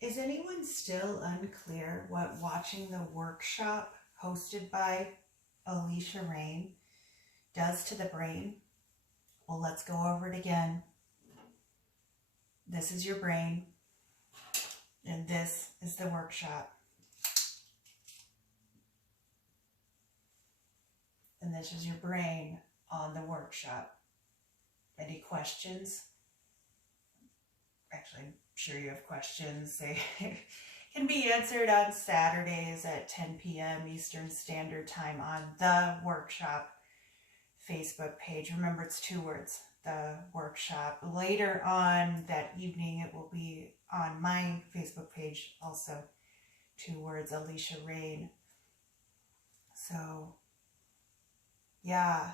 Is anyone still unclear what watching the workshop hosted by Alicia Rain does to the brain? Well, let's go over it again. This is your brain, and this is the workshop. And this is your brain on the workshop. Any questions? Actually, I'm sure you have questions. They can be answered on Saturdays at 10 p.m. Eastern Standard Time on the workshop Facebook page. Remember, it's 2 words, the workshop. Later on that evening, it will be on my Facebook page also. 2 words, Alicia Rain. So, yeah.